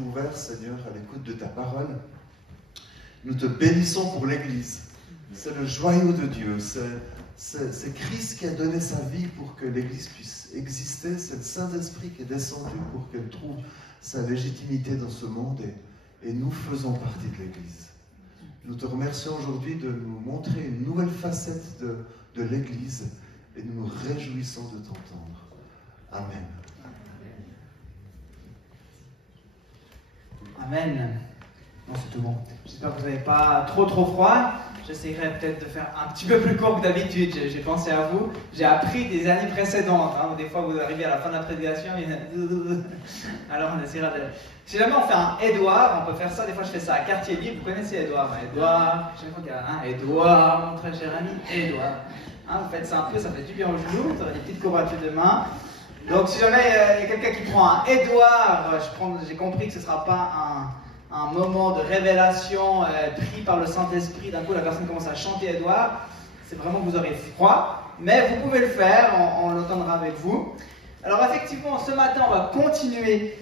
ouverts, Seigneur, à l'écoute de ta parole. Nous te bénissons pour l'Église. C'est le joyau de Dieu. C'est Christ qui a donné sa vie pour que l'Église puisse exister. C'est le Saint-Esprit qui est descendu pour qu'elle trouve sa légitimité dans ce monde. Et nous faisons partie de l'Église. Nous te remercions aujourd'hui de nous montrer une nouvelle facette de l'Église. Et nous nous réjouissons de t'entendre. Amen. Amen. Non, c'est tout bon. J'espère que vous n'avez pas trop froid. J'essaierai peut-être de faire un petit peu plus court que d'habitude. J'ai pensé à vous. J'ai appris des années précédentes. Où des fois, vous arrivez à la fin de la prédication. Alors, on essaiera de... Si jamais on fait un Édouard, on peut faire ça. Des fois, je fais ça à Quartier Libre. Vous connaissez Édouard, Édouard, chaque fois qu'il y a un Édouard, mon très cher ami, Édouard. Vous faites ça un peu, ça fait du bien aux genoux. Vous aurez des petites courbatures de main. Donc, si jamais il y a quelqu'un qui prend un Édouard, j'ai compris que ce ne sera pas un moment de révélation pris par le Saint-Esprit. D'un coup, la personne commence à chanter Édouard. C'est vraiment que vous aurez froid. Mais vous pouvez le faire, on l'entendra avec vous. Alors, effectivement, ce matin, on va continuer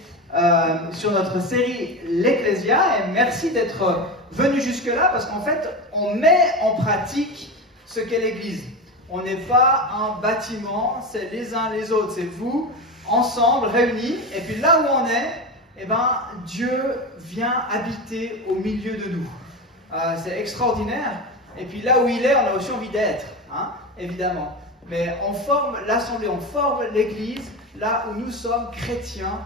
sur notre série L'Ecclésia. Et merci d'être venu jusque-là parce qu'en fait, on met en pratique ce qu'est l'Église. On n'est pas un bâtiment, c'est les uns les autres, c'est vous, ensemble, réunis. Et puis là où on est, Dieu vient habiter au milieu de nous. C'est extraordinaire. Et puis là où il est, on a aussi envie d'être, évidemment. Mais on forme l'assemblée, on forme l'Église, là où nous sommes chrétiens,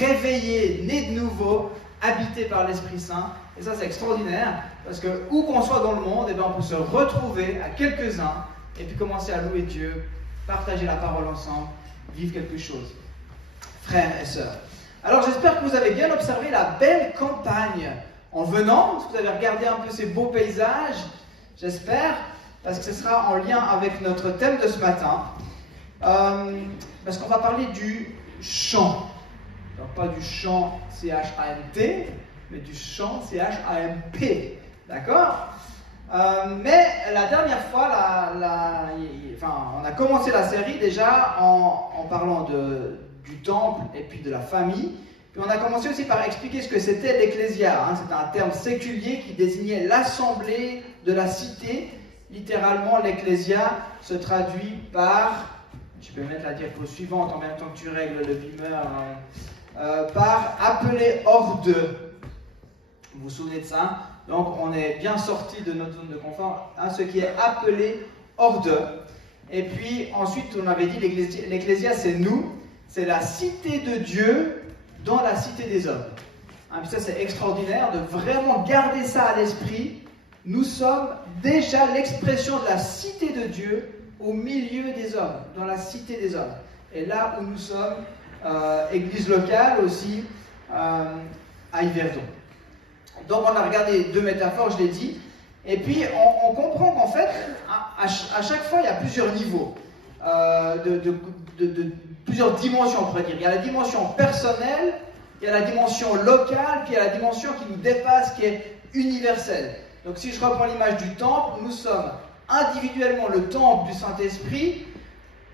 réveillés, nés de nouveau, habités par l'Esprit Saint. Et ça, c'est extraordinaire, parce que où qu'on soit dans le monde, on peut se retrouver à quelques-uns, et puis commencer à louer Dieu, partager la parole ensemble, vivre quelque chose. Frères et sœurs. Alors j'espère que vous avez bien observé la belle campagne en venant, parce que vous avez regardé un peu ces beaux paysages, j'espère, parce que ce sera en lien avec notre thème de ce matin, parce qu'on va parler du chant. Alors pas du chant C-H-A-N-T, mais du chant C-H-A-M-P, d'accord ? Mais la dernière fois, on a commencé la série déjà en parlant du temple et puis de la famille. Puis on a commencé aussi par expliquer ce que c'était l'Ecclésia. C'est un terme séculier qui désignait l'assemblée de la cité. Littéralement, l'Ecclésia se traduit par, tu peux mettre la diapo suivante en même temps que tu règles le beamer, par appeler hors d'eux. Vous vous souvenez de ça ? Donc on est bien sorti de notre zone de confort, ce qui est appelé hors d'eux. Et puis ensuite on avait dit l'Ecclésia c'est nous, c'est la cité de Dieu dans la cité des hommes. Puis ça c'est extraordinaire de vraiment garder ça à l'esprit. Nous sommes déjà l'expression de la cité de Dieu au milieu des hommes, dans la cité des hommes. Et là où nous sommes, église locale aussi, à Yverdon. Donc on a regardé deux métaphores, je l'ai dit, et puis on comprend qu'en fait, à chaque fois, il y a plusieurs niveaux, plusieurs dimensions, on pourrait dire. Il y a la dimension personnelle, il y a la dimension locale, puis il y a la dimension qui nous dépasse, qui est universelle. Donc si je reprends l'image du temple, nous sommes individuellement le temple du Saint-Esprit,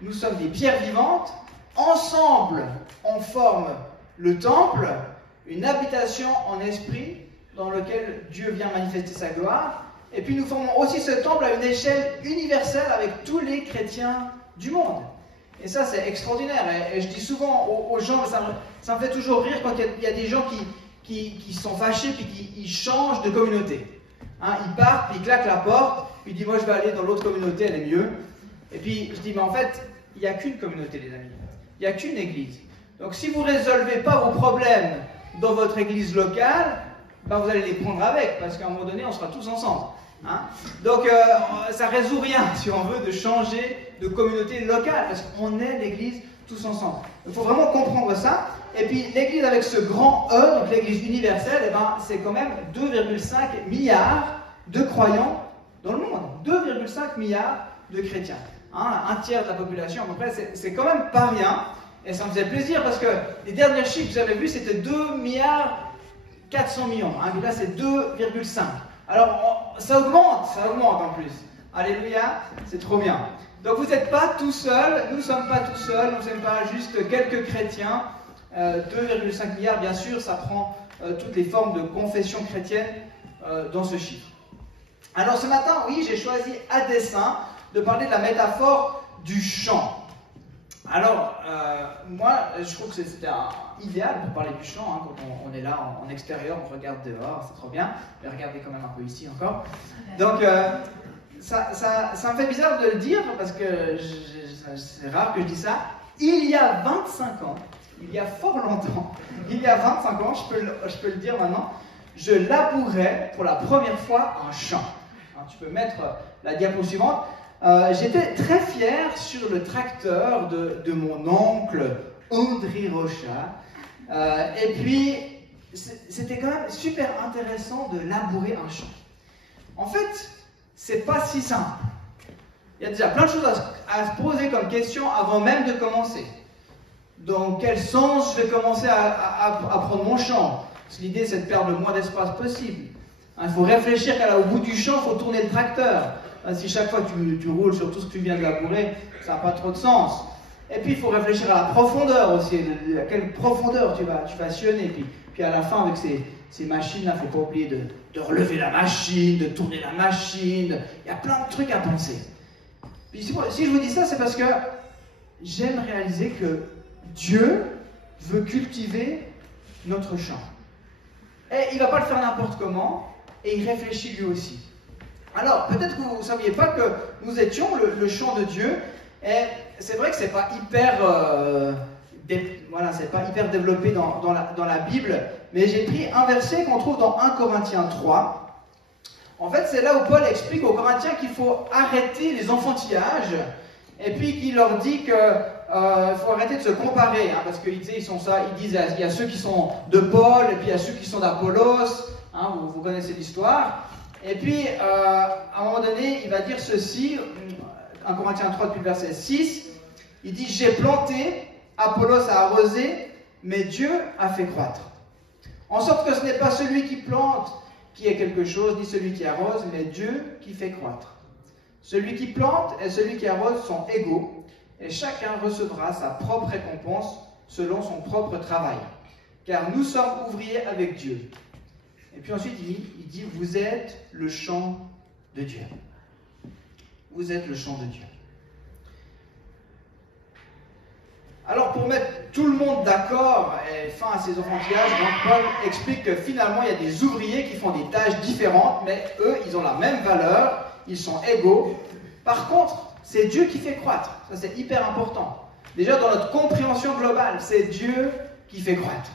nous sommes des pierres vivantes, ensemble on forme le temple, une habitation en esprit, dans lequel Dieu vient manifester sa gloire. Et puis nous formons aussi ce temple à une échelle universelle avec tous les chrétiens du monde. Et ça, c'est extraordinaire. Et je dis souvent aux gens, ça me fait toujours rire quand il y a des gens qui sont fâchés puis qui changent de communauté. Ils partent, puis ils claquent la porte, puis ils disent « moi je vais aller dans l'autre communauté, elle est mieux ». Et puis je dis « mais en fait, il n'y a qu'une communauté, les amis. Il n'y a qu'une église. Donc si vous ne résolvez pas vos problèmes dans votre église locale, vous allez les prendre avec, parce qu'à un moment donné, on sera tous ensemble. Donc, ça ne résout rien, si on veut, de changer de communauté locale, parce qu'on est l'église tous ensemble. Il faut vraiment comprendre ça. Et puis, l'église avec ce grand E, donc l'église universelle, c'est quand même 2,5 milliards de croyants dans le monde. 2,5 milliards de chrétiens. Un tiers de la population, à peu près, c'est quand même pas rien. Et ça me faisait plaisir, parce que les derniers chiffres que j'avais vus, c'était 2 milliards 400 millions, mais là c'est 2,5. Alors ça augmente en plus. Alléluia, c'est trop bien. Donc vous n'êtes pas tout seul, nous ne sommes pas tout seuls, nous ne sommes pas juste quelques chrétiens. 2,5 milliards, bien sûr, ça prend toutes les formes de confession chrétienne dans ce chiffre. Alors ce matin, oui, j'ai choisi à dessein de parler de la métaphore du chant. Alors, moi, je trouve que c'était idéal pour parler du chant, hein, quand on est là en extérieur, on regarde dehors, c'est trop bien, mais regardez quand même un peu ici encore. Donc, ça me fait bizarre de le dire, parce que c'est rare que je dise ça. Il y a 25 ans, il y a fort longtemps, il y a 25 ans, je peux le dire maintenant, je labourais pour la première fois un champ. Alors, tu peux mettre la diapo suivante. J'étais très fier sur le tracteur de mon oncle André Rocha. Et puis, c'était quand même super intéressant de labourer un champ. En fait, c'est pas si simple. Il y a déjà plein de choses à se poser comme question avant même de commencer. Dans quel sens je vais commencer à prendre mon champ? Parce que l'idée, c'est de perdre le moins d'espace possible. Il faut réfléchir qu'au bout du champ, il faut tourner le tracteur. Si chaque fois tu roules sur tout ce que tu viens de labourer, ça n'a pas trop de sens. Et puis il faut réfléchir à la profondeur aussi, à quelle profondeur tu vas sillonner. Puis à la fin, avec ces machines-là, il ne faut pas oublier de relever la machine, de tourner la machine. Il y a plein de trucs à penser. Puis si je vous dis ça, c'est parce que j'aime réaliser que Dieu veut cultiver notre champ. Et il ne va pas le faire n'importe comment, et il réfléchit lui aussi. Alors, peut-être que vous ne saviez pas que nous étions le champ de Dieu, et c'est vrai que ce n'est pas hyper développé dans la Bible, mais j'ai pris un verset qu'on trouve dans 1 Corinthiens 3. En fait, c'est là où Paul explique aux Corinthiens qu'il faut arrêter les enfantillages, et puis qu'il leur dit qu'il faut arrêter de se comparer, hein, parce qu'ils disent il y a ceux qui sont de Paul, et puis il y a ceux qui sont d'Apollos, hein, vous connaissez l'histoire. Et puis, à un moment donné, il va dire ceci, 1 Corinthiens 3, depuis le verset 6, il dit « J'ai planté, Apollos a arrosé, mais Dieu a fait croître. En sorte que ce n'est pas celui qui plante qui est quelque chose, ni celui qui arrose, mais Dieu qui fait croître. Celui qui plante et celui qui arrose sont égaux, et chacun recevra sa propre récompense selon son propre travail. Car nous sommes ouvriers avec Dieu. » Et puis ensuite, il dit, vous êtes le champ de Dieu. Vous êtes le champ de Dieu. Alors, pour mettre tout le monde d'accord et fin à ces enfantillages, Paul explique que finalement, il y a des ouvriers qui font des tâches différentes, mais eux, ils ont la même valeur, ils sont égaux. Par contre, c'est Dieu qui fait croître. Ça, c'est hyper important. Déjà, dans notre compréhension globale, c'est Dieu qui fait croître.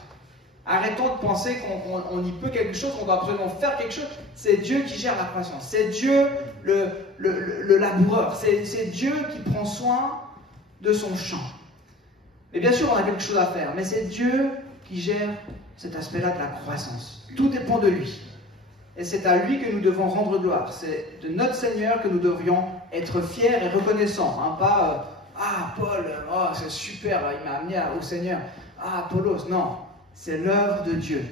Arrêtons de penser qu'on y peut quelque chose, qu'on doit absolument faire quelque chose. C'est Dieu qui gère la croissance. C'est Dieu le laboureur. C'est Dieu qui prend soin de son champ. Mais bien sûr, on a quelque chose à faire. Mais c'est Dieu qui gère cet aspect-là de la croissance. Tout dépend de lui. Et c'est à lui que nous devons rendre gloire. C'est de notre Seigneur que nous devrions être fiers et reconnaissants. Hein, pas Paul, oh, c'est super, il m'a amené au Seigneur. Apollos, non. C'est l'œuvre de Dieu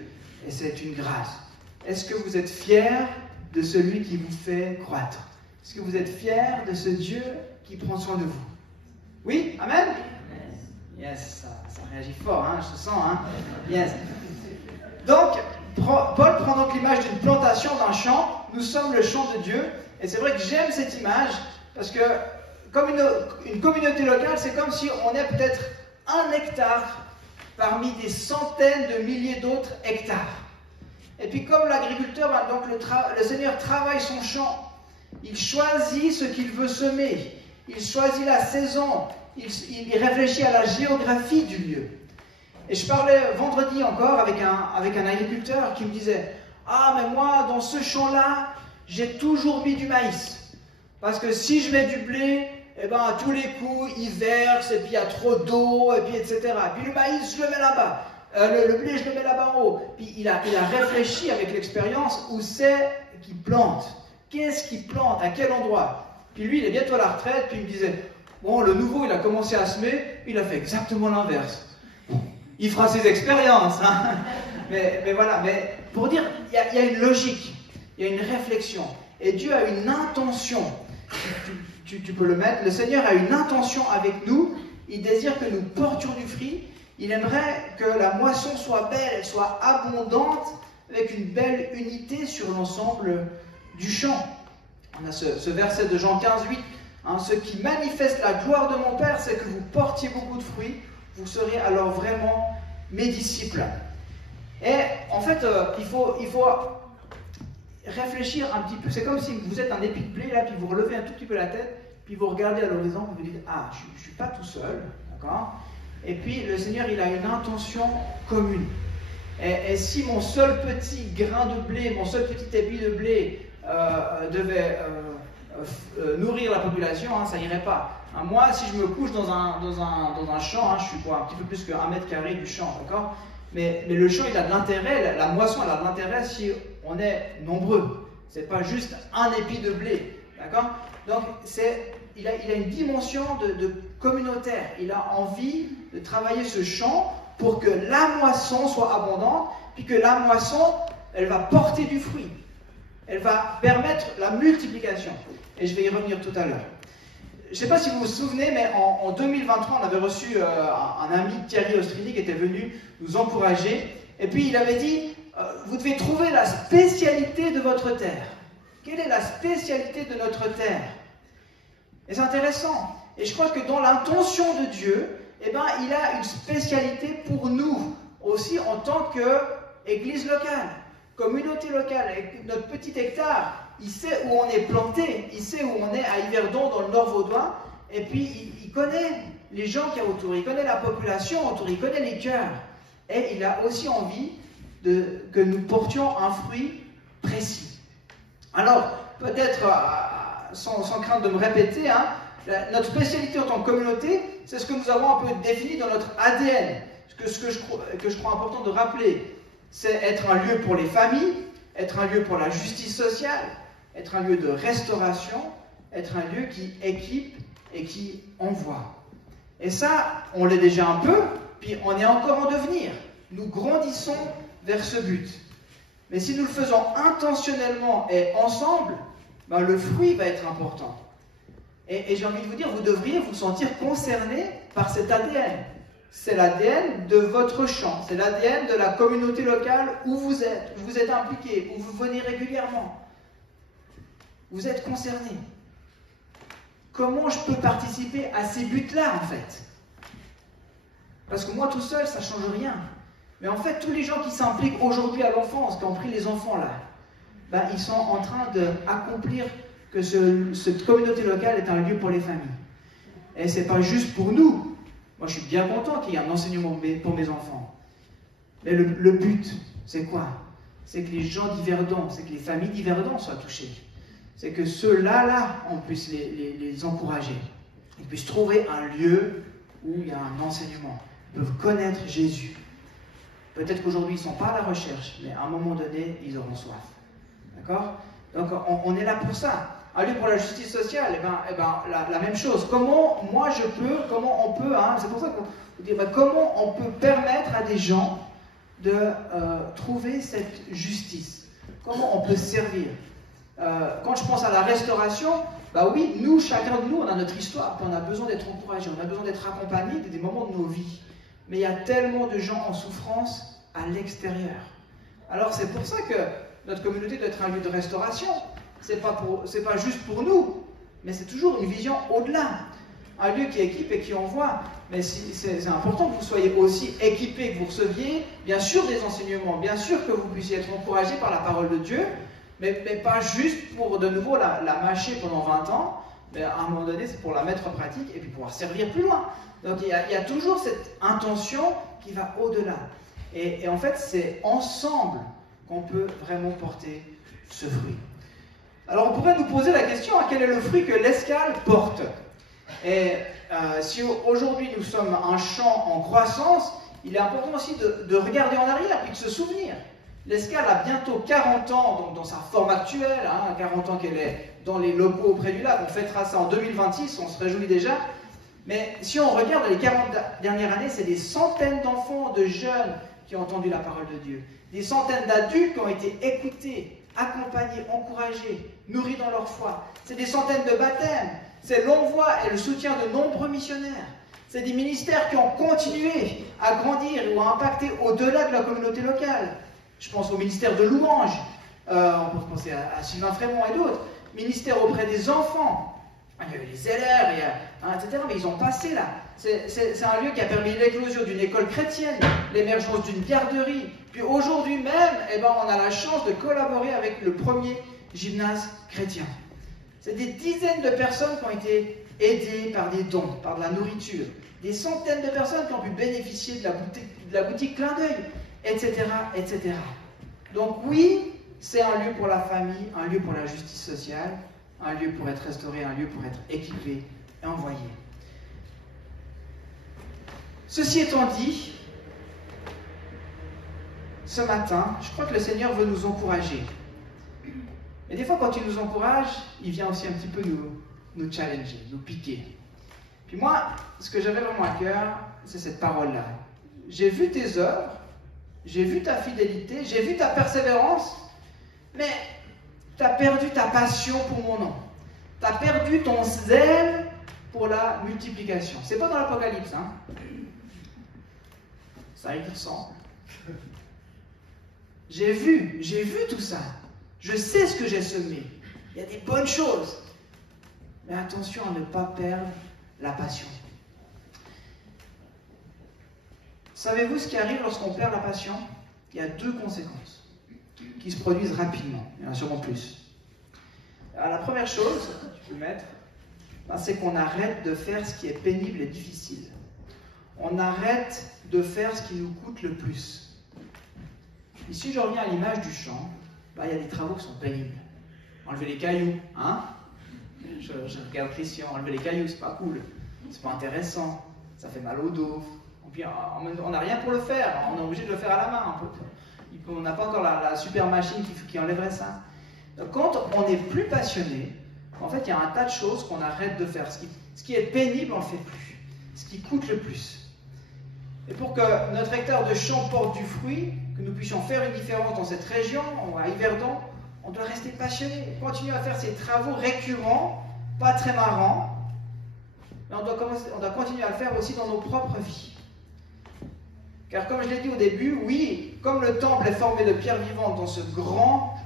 et c'est une grâce. Est-ce que vous êtes fiers de celui qui vous fait croître? Est-ce que vous êtes fiers de ce Dieu qui prend soin de vous? Oui? Amen? Yes, ça réagit fort, hein, je sens. Hein? Yes. Donc, Paul prend donc l'image d'une plantation d'un champ. Nous sommes le champ de Dieu. Et c'est vrai que j'aime cette image parce que, comme une communauté locale, c'est comme si on est peut-être 1 hectare parmi des centaines de milliers d'autres hectares. Et puis comme l'agriculteur, donc le Seigneur travaille son champ, il choisit ce qu'il veut semer, il choisit la saison, il réfléchit à la géographie du lieu. Et je parlais vendredi encore avec un agriculteur qui me disait « Ah, mais moi, dans ce champ-là, j'ai toujours mis du maïs. Parce que si je mets du blé, eh ben, à tous les coups, il verse, et puis il y a trop d'eau, et puis etc. Et puis le maïs, je le mets là-bas. Le blé, je le mets là-bas en haut. » Puis il a réfléchi avec l'expérience où c'est qu'il plante. Qu'est-ce qu'il plante? À quel endroit? Puis lui, il est bientôt à la retraite, puis il me disait « Bon, le nouveau, il a commencé à semer, il a fait exactement l'inverse. » Il fera ses expériences. Hein. Mais voilà, mais pour dire, il y a une logique, il y a une réflexion. Et Dieu a une intention. Tu peux le mettre. Le Seigneur a une intention avec nous. Il désire que nous portions du fruit. Il aimerait que la moisson soit belle, elle soit abondante, avec une belle unité sur l'ensemble du champ. On a ce verset de Jean 15, 8. Ce qui manifeste la gloire de mon Père, c'est que vous portiez beaucoup de fruits. Vous serez alors vraiment mes disciples. Et en fait, il faut réfléchir un petit peu. C'est comme si vous êtes un épi de blé, là, puis vous relevez un tout petit peu la tête, puis vous regardez à l'horizon, vous vous dites, ah, je ne suis pas tout seul, d'accord? Et puis le Seigneur, il a une intention commune. Et si mon seul petit grain de blé, mon seul petit épi de blé devait nourrir la population, ça n'irait pas. Moi, si je me couche dans un champ, je suis quoi, un petit peu plus qu'un mètre carré du champ, d'accord? Mais le champ, il a de l'intérêt, la moisson, elle a de l'intérêt si on est nombreux. C'est pas juste un épi de blé, d'accord? Donc, il a une dimension de communautaire. Il a envie de travailler ce champ pour que la moisson soit abondante, puis que la moisson, elle va porter du fruit. Elle va permettre la multiplication. Et je vais y revenir tout à l'heure. Je ne sais pas si vous vous souvenez, mais en 2023, on avait reçu un ami, Thierry Ostrini, qui était venu nous encourager. Et puis il avait dit, vous devez trouver la spécialité de votre terre. Quelle est la spécialité de notre terre? Et c'est intéressant. Et je crois que dans l'intention de Dieu, il a une spécialité pour nous, aussi en tant qu'église locale, communauté locale. Avec notre petit hectare, il sait où on est planté, il sait où on est à Yverdon, dans le Nord vaudois, et puis il connaît les gens qui y a autour, il connaît la population autour, il connaît les cœurs. Et il a aussi envie que nous portions un fruit précis. Alors, peut-être, sans crainte de me répéter, notre spécialité en tant que communauté, c'est ce que nous avons un peu défini dans notre ADN. Ce que je crois important de rappeler, c'est être un lieu pour les familles, être un lieu pour la justice sociale, être un lieu de restauration, être un lieu qui équipe et qui envoie. Et ça, on l'est déjà un peu, puis on est encore en devenir. Nous grandissons vers ce but. Mais si nous le faisons intentionnellement et ensemble, le fruit va être important. Et j'ai envie de vous dire, vous devriez vous sentir concerné par cet ADN. C'est l'ADN de votre champ, c'est l'ADN de la communauté locale où vous êtes impliqué, où vous venez régulièrement. Vous êtes concerné. Comment je peux participer à ces buts-là, en fait? Parce que moi, tout seul, ça ne change rien. Mais en fait, tous les gens qui s'impliquent aujourd'hui à l'enfance, qui ont pris les enfants là, ils sont en train d'accomplir que cette communauté locale est un lieu pour les familles. Et ce n'est pas juste pour nous. Moi, je suis bien content qu'il y ait un enseignement pour mes enfants. Mais le but, c'est quoi? C'est que les gens d'Yverdon, c'est que les familles d'Yverdon soient touchées. C'est que ceux-là, on puisse les encourager. Ils puissent trouver un lieu où il y a un enseignement. Ils peuvent connaître Jésus. Peut-être qu'aujourd'hui, ils ne sont pas à la recherche, mais à un moment donné, ils auront soif. D'accord? Donc, on est là pour ça. Un lieu pour la justice sociale, la même chose. Comment on peut, c'est pour ça qu'on dit, comment on peut permettre à des gens de trouver cette justice? Comment on peut servir? Quand je pense à la restauration, oui, nous, chacun de nous, on a notre histoire, puis on a besoin d'être encouragés, on a besoin d'être accompagnés des moments de nos vies. Mais il y a tellement de gens en souffrance à l'extérieur. Alors c'est pour ça que notre communauté doit être un lieu de restauration. C'est pas juste pour nous, mais c'est toujours une vision au-delà. Un lieu qui équipe et qui envoie. Mais c'est important que vous soyez aussi équipés, que vous receviez bien sûr des enseignements, bien sûr que vous puissiez être encouragés par la parole de Dieu, mais pas juste pour de nouveau la mâcher pendant 20 ans, mais à un moment donné c'est pour la mettre en pratique et puis pouvoir servir plus loin. Donc il y a toujours cette intention qui va au-delà. Et en fait c'est ensemble qu'on peut vraiment porter ce fruit. Alors on pourrait nous poser la question, quel est le fruit que l'Escale porte? Et si aujourd'hui nous sommes un champ en croissance, il est important aussi de regarder en arrière et de se souvenir. L'Escale a bientôt 40 ans, donc dans sa forme actuelle, 40 ans qu'elle est dans les locaux auprès du lac. On fêtera ça en 2026, on se réjouit déjà. Mais si on regarde les 40 dernières années, c'est des centaines d'enfants, de jeunes qui ont entendu la parole de Dieu. Des centaines d'adultes qui ont été écoutés, accompagnés, encouragés, nourris dans leur foi. C'est des centaines de baptêmes. C'est l'envoi et le soutien de nombreux missionnaires. C'est des ministères qui ont continué à grandir ou à impacter au-delà de la communauté locale. Je pense au ministère de Louange, on peut penser à Sylvain Frémont et d'autres, ministère auprès des enfants. Il y a eu les LR, etc. Mais ils ont passé là. C'est un lieu qui a permis l'éclosion d'une école chrétienne, l'émergence d'une garderie. Puis aujourd'hui même, on a la chance de collaborer avec le premier gymnase chrétien. C'est des dizaines de personnes qui ont été aidées par des dons, par de la nourriture. Des centaines de personnes qui ont pu bénéficier de la boutique Clin d'œil, etc., etc. Donc oui, c'est un lieu pour la famille, un lieu pour la justice sociale, un lieu pour être restauré, un lieu pour être équipé et envoyé. Ceci étant dit, ce matin, je crois que le Seigneur veut nous encourager. Et des fois, quand il nous encourage, il vient aussi un petit peu nous challenger, nous piquer. Puis moi, ce que j'avais vraiment à cœur, c'est cette parole-là. J'ai vu tes œuvres, j'ai vu ta fidélité, j'ai vu ta persévérance, mais tu as perdu ta passion pour mon nom. Tu as perdu ton zèle pour la multiplication. C'est pas dans l'Apocalypse, hein. Ça y ressemble. J'ai vu tout ça. Je sais ce que j'ai semé. Il y a des bonnes choses. Mais attention à ne pas perdre la passion. Savez-vous ce qui arrive lorsqu'on perd la passion? Il y a 2 conséquences qui se produisent rapidement. Il y en a sûrement plus. Alors, la première chose, tu peux le mettre, c'est qu'on arrête de faire ce qui est pénible et difficile. On arrête de faire ce qui nous coûte le plus. Ici, je reviens à l'image du champ. Il y a des travaux qui sont pénibles. Enlever les cailloux, hein? Je regarde Christian, enlever les cailloux, c'est pas cool. C'est pas intéressant. Ça fait mal au dos. Puis, on n'a rien pour le faire. On est obligé de le faire à la main. On n'a pas encore la super machine qui enlèverait ça. Donc, quand on n'est plus passionné, en fait, il y a un tas de choses qu'on arrête de faire. Ce qui est pénible, on ne le fait plus. Ce qui coûte le plus. Et pour que notre hectare de champ porte du fruit, que nous puissions faire une différence dans cette région, à Yverdon, on doit rester passionné, continuer à faire ces travaux récurrents, pas très marrants, mais on doit continuer à le faire aussi dans nos propres vies. Car comme je l'ai dit au début, oui, comme le temple est formé de pierres vivantes dans ce grand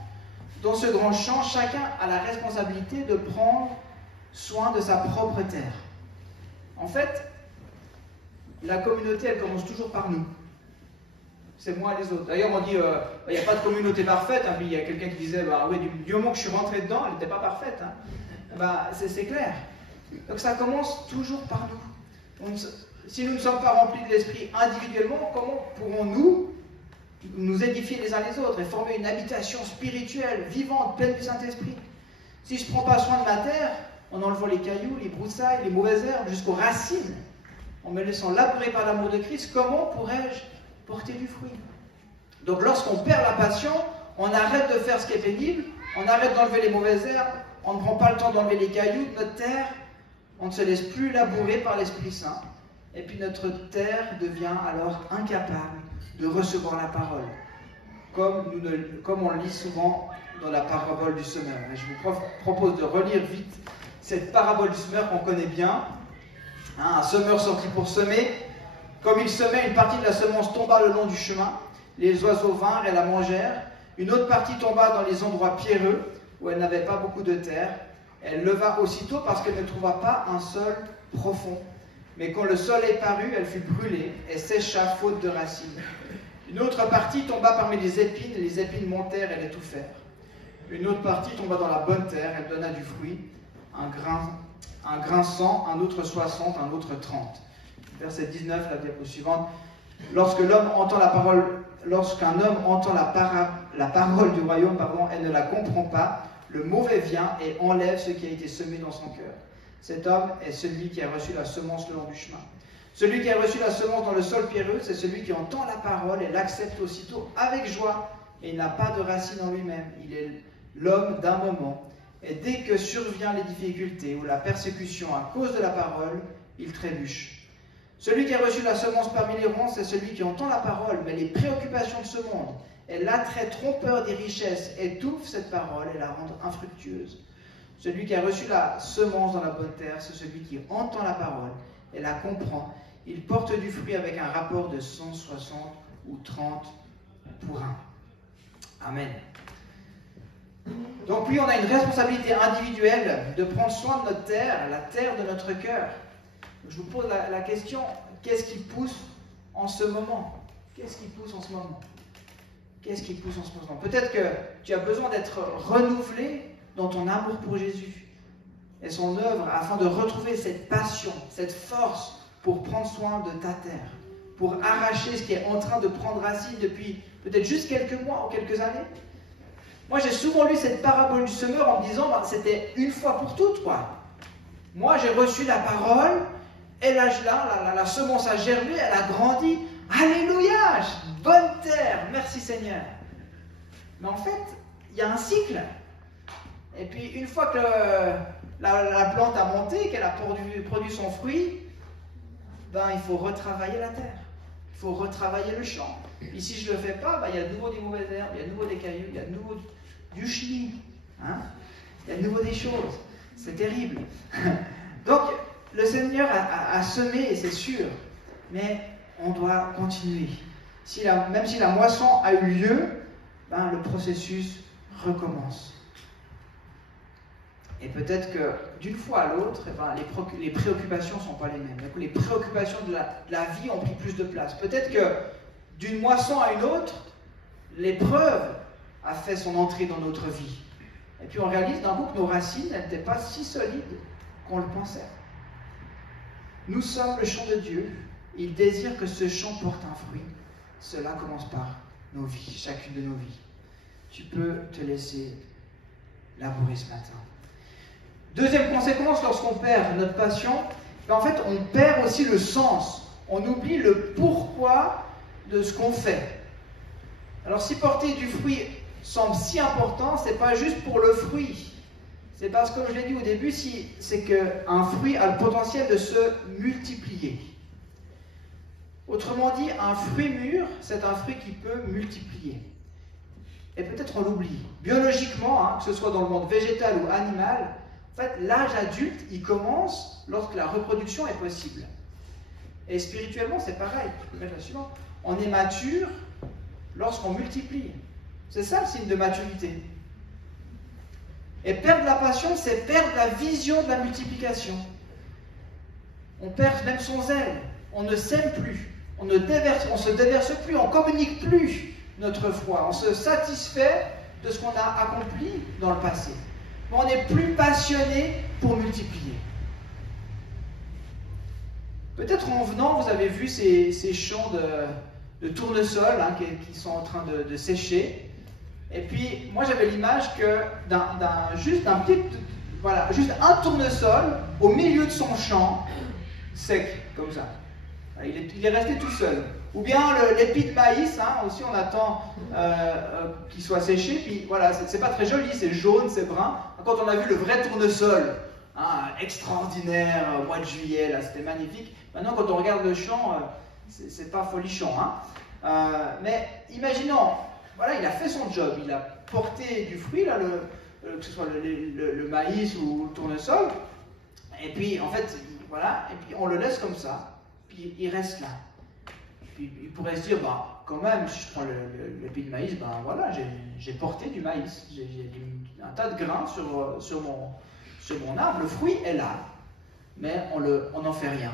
champ, chacun a la responsabilité de prendre soin de sa propre terre. En fait, la communauté, elle commence toujours par nous. C'est moi et les autres. D'ailleurs, on dit, il n'y a pas de communauté parfaite. Puis il y a quelqu'un qui disait, oui, du moment que je suis rentré dedans, elle n'était pas parfaite. C'est clair. Donc ça commence toujours par nous. Si nous ne sommes pas remplis de l'esprit individuellement, comment pourrons-nous nous édifier les uns les autres et former une habitation spirituelle, vivante, pleine du Saint-Esprit? Si je ne prends pas soin de ma terre, en enlevant les cailloux, les broussailles, les mauvaises herbes, jusqu'aux racines, en me laissant labourer par l'amour de Christ, comment pourrais-je porter du fruit? Donc lorsqu'on perd la passion, on arrête de faire ce qui est pénible, on arrête d'enlever les mauvaises herbes, on ne prend pas le temps d'enlever les cailloux de notre terre, on ne se laisse plus labourer par l'Esprit Saint, et puis notre terre devient alors incapable de recevoir la parole, comme on le lit souvent dans la parabole du semeur. Et je vous propose de relire vite cette parabole du semeur qu'on connaît bien. Un semeur sortit pour semer. Comme il semait, une partie de la semence tomba le long du chemin. Les oiseaux vinrent et la mangèrent. Une autre partie tomba dans les endroits pierreux, où elle n'avait pas beaucoup de terre. Elle leva aussitôt parce qu'elle ne trouva pas un sol profond. Mais quand le soleil parut, elle fut brûlée et sécha faute de racines. Une autre partie tomba parmi les épines montèrent et l'étouffèrent. Une autre partie tomba dans la bonne terre, elle donna du fruit, un grain 100, un autre 60, un autre 30. Verset 19, la diapo suivante. Lorsqu'un homme entend la parole du royaume, elle ne la comprend pas, le mauvais vient et enlève ce qui a été semé dans son cœur. Cet homme est celui qui a reçu la semence le long du chemin. Celui qui a reçu la semence dans le sol pierreux, c'est celui qui entend la parole et l'accepte aussitôt avec joie, et il n'a pas de racine en lui-même. Il est l'homme d'un moment. Et dès que survient les difficultés ou la persécution à cause de la parole, il trébuche. Celui qui a reçu la semence parmi les ronces, c'est celui qui entend la parole, mais les préoccupations de ce monde et l'attrait trompeur des richesses étouffent cette parole et la rendent infructueuse. Celui qui a reçu la semence dans la bonne terre, c'est celui qui entend la parole et la comprend, il porte du fruit avec un rapport de 160 ou 30 pour 1. Amen. Donc oui, on a une responsabilité individuelle de prendre soin de notre terre, la terre de notre cœur. Je vous pose la question, qu'est-ce qui pousse en ce moment? Qu'est-ce qui pousse en ce moment? Qu'est-ce qui pousse en ce moment? Peut-être que tu as besoin d'être renouvelé dans ton amour pour Jésus et son œuvre afin de retrouver cette passion, cette force pour prendre soin de ta terre, pour arracher ce qui est en train de prendre racine depuis peut-être juste quelques mois ou quelques années. Moi, j'ai souvent lu cette parabole du semeur en me disant, c'était une fois pour toutes, quoi. Moi, j'ai reçu la parole, et là, la semence a germé, elle a grandi. Alléluia, bonne terre, merci Seigneur. Mais en fait, il y a un cycle. Et puis, une fois que la plante a monté, qu'elle a produit son fruit, il faut retravailler la terre. Il faut retravailler le champ. Et si je ne le fais pas, il y a de nouveau des mauvaises herbes, il y a de nouveau des cailloux, il y a de nouveau du chenille. Hein? Il y a de nouveau des choses. C'est terrible. Donc, le Seigneur a semé, et c'est sûr, mais on doit continuer. Même si la moisson a eu lieu, le processus recommence. Et peut-être que d'une fois à l'autre, les préoccupations ne sont pas les mêmes. Du coup, les préoccupations de la vie ont pris plus de place. Peut-être que d'une moisson à une autre, l'épreuve a fait son entrée dans notre vie. Et puis on réalise d'un coup que nos racines n'étaient pas si solides qu'on le pensait. Nous sommes le champ de Dieu. Il désire que ce champ porte un fruit. Cela commence par nos vies, chacune de nos vies. Tu peux te laisser labourer ce matin. Deuxième conséquence, lorsqu'on perd notre passion, en fait, on perd aussi le sens. On oublie le pourquoi de ce qu'on fait. Alors, si porter du fruit semble si important, ce n'est pas juste pour le fruit. C'est parce que, comme je l'ai dit au début, c'est qu'un fruit a le potentiel de se multiplier. Autrement dit, un fruit mûr, c'est un fruit qui peut multiplier. Et peut-être on l'oublie. Biologiquement, que ce soit dans le monde végétal ou animal, en fait, l'âge adulte, il commence lorsque la reproduction est possible. Et spirituellement, c'est pareil. On est mature lorsqu'on multiplie. C'est ça le signe de maturité. Et perdre la passion, c'est perdre la vision de la multiplication. On perd même son zèle. On ne s'aime plus. On se déverse plus. On ne communique plus notre foi. On se satisfait de ce qu'on a accompli dans le passé. Mais on n'est plus passionné pour multiplier. Peut-être en venant, vous avez vu ces champs de tournesol qui sont en train de sécher. Et puis, moi j'avais l'image que juste un tournesol au milieu de son champ, sec, comme ça. Il est resté tout seul. Ou bien l'épi de maïs, aussi on attend qu'il soit séché, puis voilà, c'est pas très joli, c'est jaune, c'est brun. Quand on a vu le vrai tournesol, extraordinaire, au mois de juillet, là, c'était magnifique. Maintenant, quand on regarde le champ, c'est pas folichon. Mais imaginons, voilà, il a fait son job, il a porté du fruit, là, que ce soit le maïs ou le tournesol, et puis en fait, voilà, et puis on le laisse comme ça, puis il reste là. Puis il pourrait se dire, quand même, si je prends le pied de maïs, voilà, j'ai porté du maïs, j'ai un tas de grains sur mon arbre, le fruit est là, mais on n'en fait rien,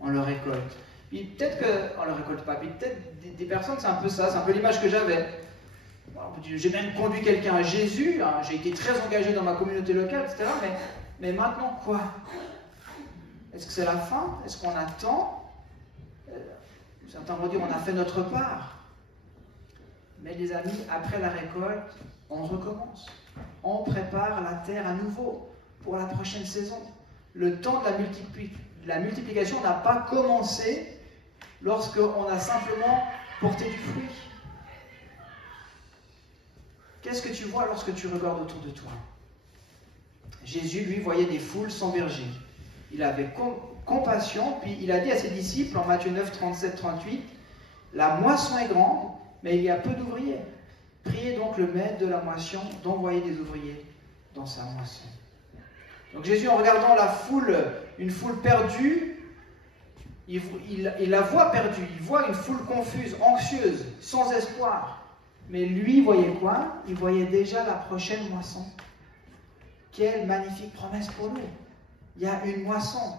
on le récolte. Puis peut-être qu'on ne le récolte pas, puis peut-être des personnes, c'est un peu ça, c'est un peu l'image que j'avais. J'ai même conduit quelqu'un à Jésus, j'ai été très engagé dans ma communauté locale, etc. Mais maintenant quoi? Est-ce que c'est la fin? Est-ce qu'on attend? Certains vont dire on a fait notre part. Mais les amis, après la récolte, on recommence. On prépare la terre à nouveau pour la prochaine saison. Le temps de la multiplication n'a pas commencé lorsqu'on a simplement porté du fruit. Qu'est-ce que tu vois lorsque tu regardes autour de toi? Jésus, lui, voyait des foules sans berger. Il avait compassion, puis il a dit à ses disciples en Matthieu 9, 37, 38, « La moisson est grande, mais il y a peu d'ouvriers. Priez donc le maître de la moisson d'envoyer des ouvriers dans sa moisson. » Donc Jésus, en regardant la foule, une foule perdue, il la voit perdue, il voit une foule confuse, anxieuse, sans espoir. Mais lui voyait quoi? Il voyait déjà la prochaine moisson. Quelle magnifique promesse pour nous. Il y a une moisson.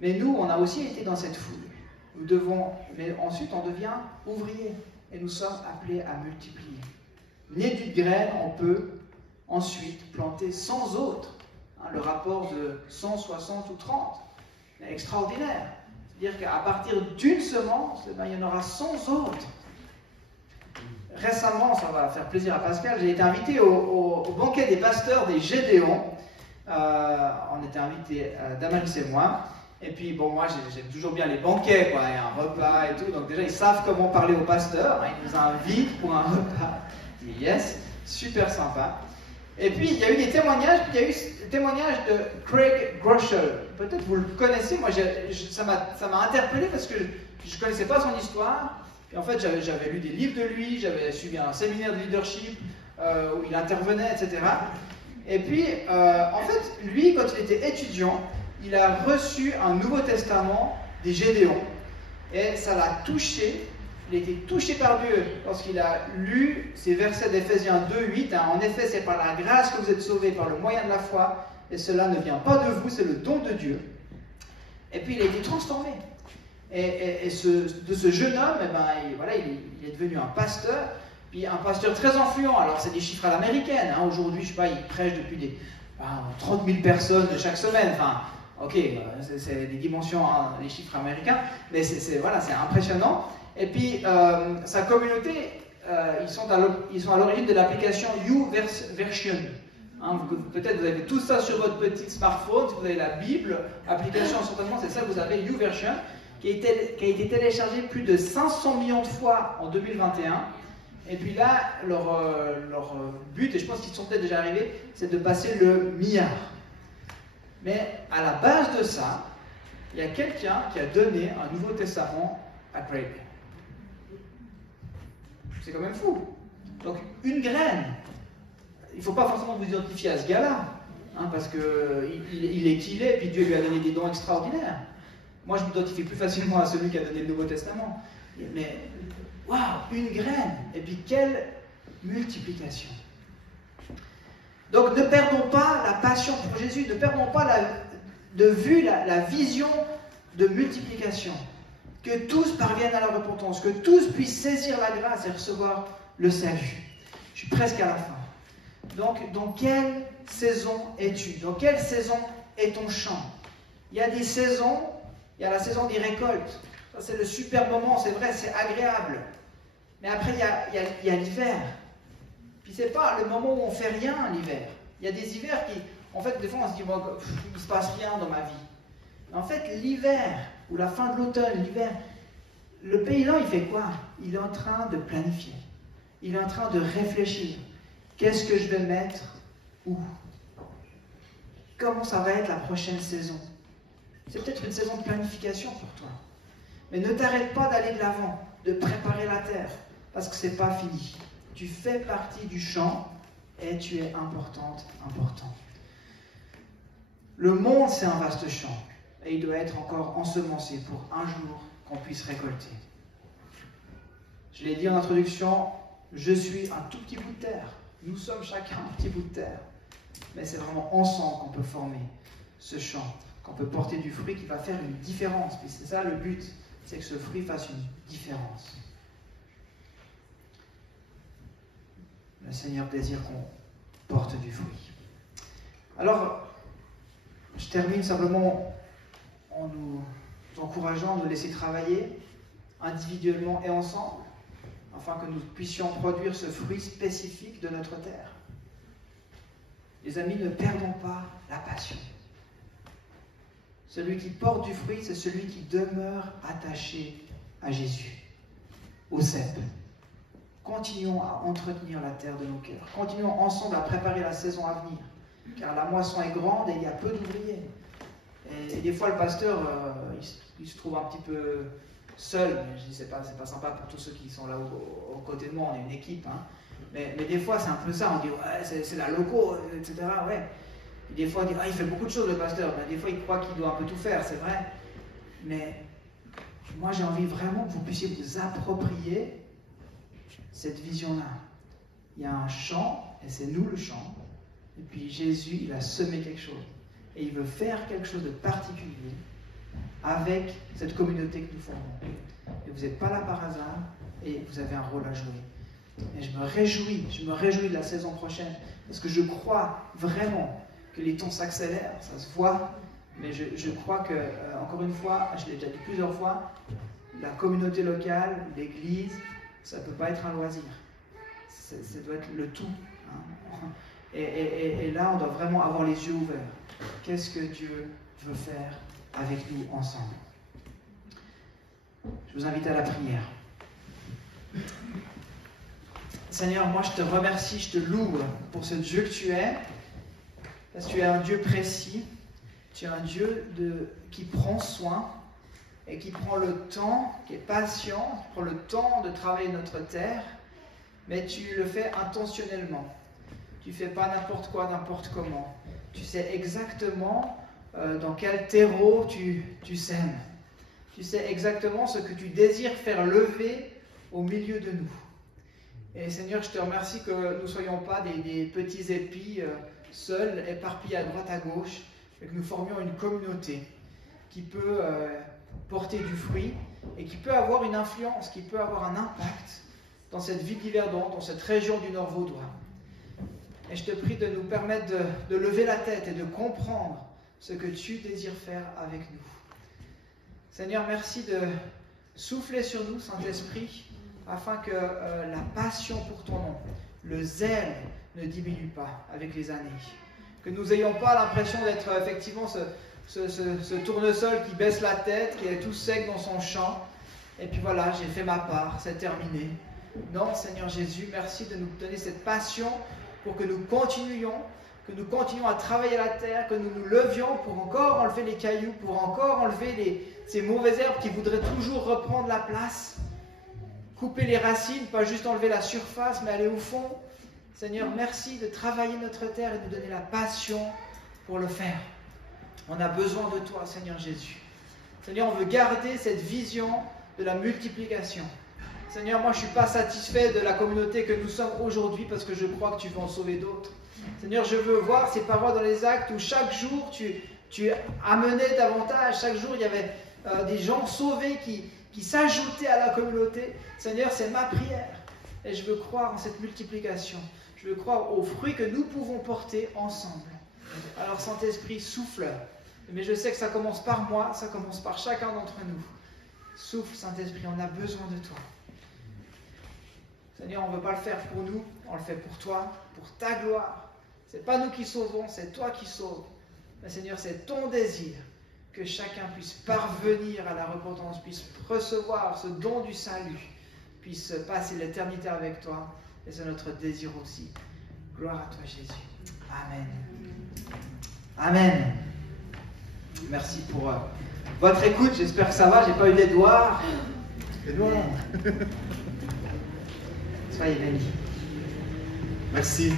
Mais nous, on a aussi été dans cette foule. Nous devons, mais ensuite on devient ouvrier. Et nous sommes appelés à multiplier. Né d'une graine, on peut ensuite planter 100 autres. Le rapport de 100, 60 ou 30. C'est extraordinaire. C'est-à-dire qu'à partir d'une semence, il y en aura 100 autres. Récemment, ça va faire plaisir à Pascal, j'ai été invité au banquet des pasteurs des Gédéons. On était invités, Damaris et moi. Et puis, bon, moi, j'aime toujours bien les banquets, quoi, et un repas et tout. Donc, déjà, ils savent comment parler aux pasteurs. Hein, ils nous invitent pour un repas. Je dis yes, super sympa. Et puis, il y a eu des témoignages. Il y a eu le témoignage de Craig Groeschel. Peut-être vous le connaissez. Moi, ça m'a interpellé parce que je ne connaissais pas son histoire. Et en fait, j'avais lu des livres de lui, j'avais suivi un séminaire de leadership où il intervenait, etc. Et puis, en fait, lui, quand il était étudiant, il a reçu un Nouveau Testament des Gédéons. Et ça l'a touché. Il a été touché par Dieu lorsqu'il a lu ces versets d'Éphésiens 2:8. En effet, c'est par la grâce que vous êtes sauvés par le moyen de la foi, et cela ne vient pas de vous, c'est le don de Dieu. Et puis, il a été transformé. Et de ce jeune homme, eh ben, il est devenu un pasteur, puis un pasteur très influent. Alors, c'est des chiffres à l'américaine. Hein. Aujourd'hui, je sais pas, il prêche depuis 30 000 personnes de chaque semaine. Enfin, ok, c'est des dimensions, hein, les chiffres américains, mais c'est impressionnant. Et puis, sa communauté, ils sont à l'origine de l'application YouVersion. Hein, peut-être vous avez tout ça sur votre petit smartphone, si vous avez la Bible, application, certainement, c'est ça que vous avez, YouVersion, qui a été téléchargée plus de 500 millions de fois en 2021. Et puis là, leur but, et je pense qu'ils sont peut-être déjà arrivés, c'est de passer le milliard. Mais à la base de ça, il y a quelqu'un qui a donné un Nouveau Testament à Craig. C'est quand même fou. Donc, une graine. Il ne faut pas forcément vous identifier à ce gars-là, hein, parce qu'il est qui il est, et puis Dieu lui a donné des dons extraordinaires. Moi, je m'identifie plus facilement à celui qui a donné le Nouveau Testament. Mais, waouh, une graine. Et puis, quelle multiplication. Donc, ne perdons pas la passion pour Jésus, ne perdons pas de vue la vision de multiplication. Que tous parviennent à la repentance, que tous puissent saisir la grâce et recevoir le salut. Je suis presque à la fin. Donc, dans quelle saison es-tu? Dans quelle saison est ton champ? Il y a des saisons, il y a la saison des récoltes. Ça, c'est le super moment, c'est vrai, c'est agréable. Mais après, il y a l'hiver. Puis, c'est pas le moment où on fait rien, l'hiver. Il y a des hivers qui, en fait, des fois, on se dit, bon, il ne se passe rien dans ma vie. Mais en fait, l'hiver, ou la fin de l'automne, l'hiver, le paysan, il fait quoi? Il est en train de planifier. Il est en train de réfléchir. Qu'est-ce que je vais mettre où? Comment ça va être la prochaine saison? C'est peut-être une saison de planification pour toi. Mais ne t'arrête pas d'aller de l'avant, de préparer la terre, parce que ce n'est pas fini. Tu fais partie du champ et tu es important. Le monde, c'est un vaste champ. Et il doit être encore ensemencé pour un jour qu'on puisse récolter. Je l'ai dit en introduction, je suis un tout petit bout de terre. Nous sommes chacun un petit bout de terre. Mais c'est vraiment ensemble qu'on peut former ce champ, qu'on peut porter du fruit qui va faire une différence. Et c'est ça le but, c'est que ce fruit fasse une différence. Le Seigneur désire qu'on porte du fruit. Alors, je termine simplement en nous encourageant à nous laisser travailler individuellement et ensemble, afin que nous puissions produire ce fruit spécifique de notre terre. Les amis, ne perdons pas la passion. Celui qui porte du fruit, c'est celui qui demeure attaché à Jésus, au cep. Continuons à entretenir la terre de nos cœurs. Continuons ensemble à préparer la saison à venir, car la moisson est grande et il y a peu d'ouvriers. Et des fois, le pasteur, il se trouve un petit peu seul. Mais je dis, c'est pas sympa pour tous ceux qui sont là aux côtés de moi, on est une équipe. Hein. Mais des fois, c'est un peu ça. On dit, ouais, c'est la loco, etc. Ouais. Et des fois, on dit, il fait beaucoup de choses, le pasteur. Mais des fois, il croit qu'il doit un peu tout faire, c'est vrai. Mais moi, j'ai envie vraiment que vous puissiez vous approprier cette vision-là. Il y a un champ, et c'est nous le champ. Et puis Jésus, il a semé quelque chose. Et il veut faire quelque chose de particulier avec cette communauté que nous formons. Et vous n'êtes pas là par hasard, et vous avez un rôle à jouer. Et je me réjouis de la saison prochaine, parce que je crois vraiment que les temps s'accélèrent, ça se voit, mais je crois que, encore une fois, je l'ai déjà dit plusieurs fois, la communauté locale, l'église, ça ne peut pas être un loisir. Ça doit être le tout. Hein. Et là, on doit vraiment avoir les yeux ouverts. Qu'est-ce que Dieu veut faire avec nous ensemble? Je vous invite à la prière. Seigneur, moi je te remercie, je te loue pour ce Dieu que tu es, parce que tu es un Dieu précis, tu es un Dieu qui prend soin et qui prend le temps, qui est patient, qui prend le temps de travailler notre terre, mais tu le fais intentionnellement. Tu ne fais pas n'importe quoi, n'importe comment. Tu sais exactement dans quel terreau tu sèmes. Tu sais exactement ce que tu désires faire lever au milieu de nous. Et Seigneur, je te remercie que nous ne soyons pas des petits épis seuls, éparpillés à droite à gauche, mais que nous formions une communauté qui peut porter du fruit et qui peut avoir une influence, qui peut avoir un impact dans cette ville d'Yverdon, dans cette région du Nord vaudois. Et je te prie de nous permettre de lever la tête et de comprendre ce que tu désires faire avec nous. Seigneur, merci de souffler sur nous, Saint-Esprit, afin que la passion pour ton nom, le zèle ne diminue pas avec les années. Que nous n'ayons pas l'impression d'être effectivement ce tournesol qui baisse la tête, qui est tout sec dans son champ. Et puis voilà, j'ai fait ma part, c'est terminé. Non, Seigneur Jésus, merci de nous donner cette passion pour que nous continuions à travailler la terre, que nous nous levions pour encore enlever les cailloux, pour encore enlever ces mauvaises herbes qui voudraient toujours reprendre la place. Couper les racines, pas juste enlever la surface, mais aller au fond. Seigneur, merci de travailler notre terre et de nous donner la passion pour le faire. On a besoin de toi, Seigneur Jésus. Seigneur, on veut garder cette vision de la multiplication. Seigneur, moi je ne suis pas satisfait de la communauté que nous sommes aujourd'hui parce que je crois que tu veux en sauver d'autres. Seigneur, je veux voir ces paroles dans les actes où chaque jour tu amenais davantage. Chaque jour il y avait des gens sauvés qui s'ajoutaient à la communauté. Seigneur, c'est ma prière. Et je veux croire en cette multiplication. Je veux croire aux fruits que nous pouvons porter ensemble. Alors Saint-Esprit, souffle. Mais je sais que ça commence par moi, ça commence par chacun d'entre nous. Souffle, Saint-Esprit, on a besoin de toi. Seigneur, on ne veut pas le faire pour nous, on le fait pour toi, pour ta gloire. Ce n'est pas nous qui sauvons, c'est toi qui sauves. Mais Seigneur, c'est ton désir que chacun puisse parvenir à la repentance, puisse recevoir ce don du salut, puisse passer l'éternité avec toi. Et c'est notre désir aussi. Gloire à toi, Jésus. Amen. Amen. Merci pour votre écoute. J'espère que ça va. J'ai pas eu d'Edouard. Edouard. Soyez bénis. Merci.